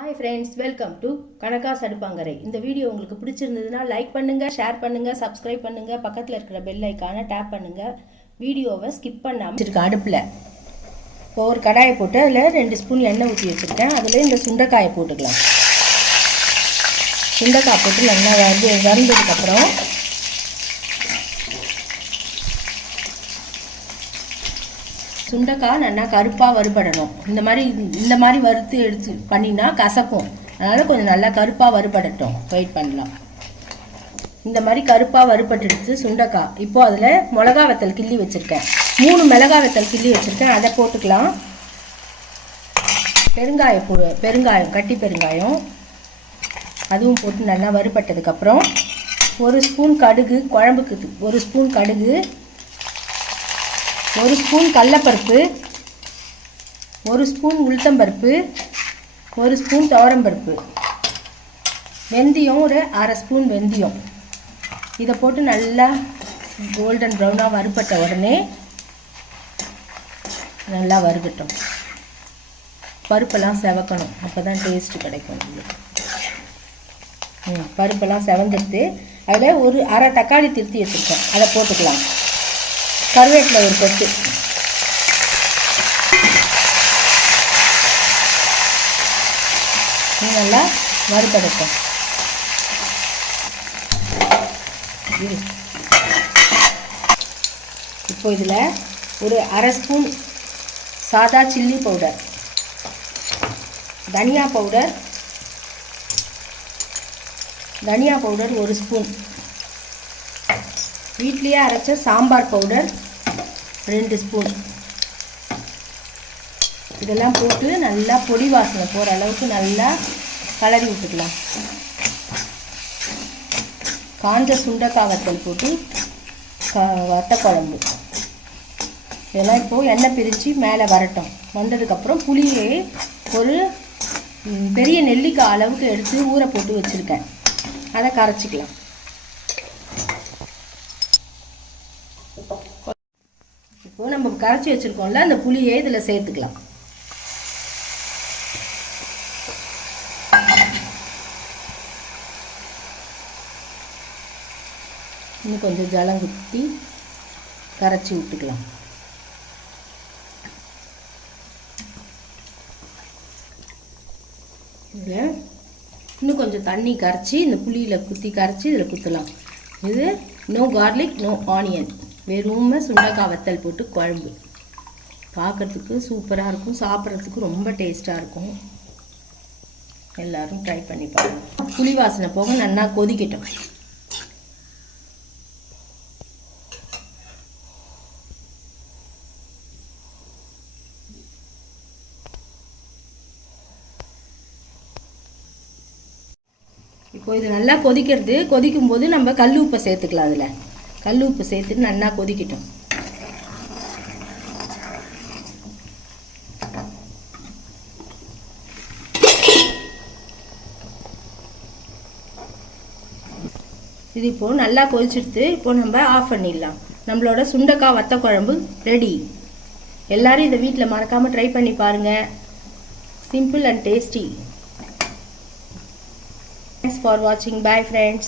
Hi friends, welcome to Kanakas Adupangare. இந்த video உங்களுக்கு பிடிச்சிருந்ததுனா like பண்ணுங்க, ஷேர் பண்ணுங்க, சப்ஸ்கிரைப் பண்ணுங்க, பக்கத்துல இருக்கிற பெல் ஐகானை டேப் பண்ணுங்க. வீடியோவை ஸ்கிப் பண்ணாம வச்சிருக்க அடுப்புல ஒரு கடாயை போட்டு அதுல 2 ஸ்பூன் எண்ணெய் ஊத்தி வச்சிருக்கேன். அதுல இந்த சுண்டைக்காயை போட்டுக்கலாம். சுண்டைக்காய் போட்டு நல்லா வறுந்ததுக்கு அப்புறம் சுண்டைக்காய் நல்லா கருப்பாக வறுபடணும். இந்த மாதிரி வறுத்து எடுத்து பண்ணினா கசக்கும். அதனால் கொஞ்சம் நல்லா கருப்பாக வறுபடட்டும், வெயிட் பண்ணலாம். இந்த மாதிரி கருப்பாக வறுபட்டுடுச்சு சுண்டைக்காய். இப்போ அதில் மிளகா வத்தல் கிள்ளி வச்சுருக்கேன். 3 மிளகா வத்தல் கிள்ளி வச்சுருக்கேன், அதை போட்டுக்கலாம். பெருங்காயம் கட்டி பெருங்காயம் அதுவும் போட்டு நல்லா வறுபட்டதுக்கப்புறம் 1 ஸ்பூன் கடுகு, குழம்புக்கு 1 ஸ்பூன் கடுகு, 1 ஸ்பூன் கடலைப்பருப்பு, 1 ஸ்பூன் உளுத்தம்பருப்பு, 1 ஸ்பூன் துவரம்பருப்பு, வெந்தயம் ஒரு 1/2 ஸ்பூன் வெந்தயம். இதை போட்டு நல்லா கோல்டன் ப்ரௌனாக வறுபட்ட உடனே நல்லா வறுக்கட்டும். பருப்பெல்லாம் செவக்கணும், அப்போ தான் டேஸ்ட்டு கிடைக்கும். பருப்பெல்லாம் செவந்துட்டு அதில் ஒரு 1/2 தக்காளி திருத்தி வச்சுருக்கேன், அதை போட்டுக்கலாம். கருவேப்பிலை ஒரு கொத்து, நல்லா வறுபடட்டும். இப்போ இதில் ஒரு 1/2 ஸ்பூன் சாதா சில்லி பவுடர், தனியா பவுடர் 1 ஸ்பூன், வீட்லேயே அரைச்ச சாம்பார் பவுடர் 2 ஸ்பூன், இதெல்லாம் போட்டு நல்லா பொடி வாசனை போகிற அளவுக்கு நல்லா கலரி விட்டுக்கலாம். காஞ்ச சுண்டைக்காய் வத்தல் போட்டு வத்த குழம்பு. இதெல்லாம் இப்போது எண்ணெய் பிரித்து மேலே வரட்டும். வந்ததுக்கப்புறம் புளியை ஒரு பெரிய நெல்லிக்காய் அளவுக்கு எடுத்து ஊற போட்டு வச்சுருக்கேன், அதை கரைச்சிக்கலாம். இப்போ நம்ம கரைச்சி வச்சிருக்கோம்ல, அந்த புளியை இதில் சேர்த்துக்கலாம். இன்னும் கொஞ்சம் ஜலம் குத்தி கரைச்சி விட்டுக்கலாம். இதில் இன்னும் கொஞ்சம் தண்ணி கரைச்சி இந்த புளியில் குத்தி கரைச்சி இதில் குத்தலாம். இது நோ கார்லிக் நோ ஆனியன், வெறும் சுண்டைக்காய் வத்தல் போட்டு குழம்பு. பார்க்குறதுக்கு சூப்பராக இருக்கும், சாப்பிட்றதுக்கு ரொம்ப டேஸ்ட்டாக இருக்கும். எல்லோரும் ட்ரை பண்ணி பாருங்கள். புளி வாசனை போக நல்லா கொதிக்கட்டும். இப்போ இது நல்லா கொதிக்கும் போது நம்ம கல் உப்பை சேர்த்துக்கலாம். அதில் கல் உப்பு சேர்த்துட்டு நல்லா கொதிக்கட்டும். இது இப்போ நல்லா கொதிச்சிடுத்து. இப்போ நம்ம ஆஃப் பண்ணிடலாம். நம்மளோட சுண்டைக்காய் வத்த குழம்பு ரெடி. எல்லாரும் இதை வீட்டில் மறக்காமல் ட்ரை பண்ணி பாருங்கள். Simple and tasty. Thanks for watching. Bye friends.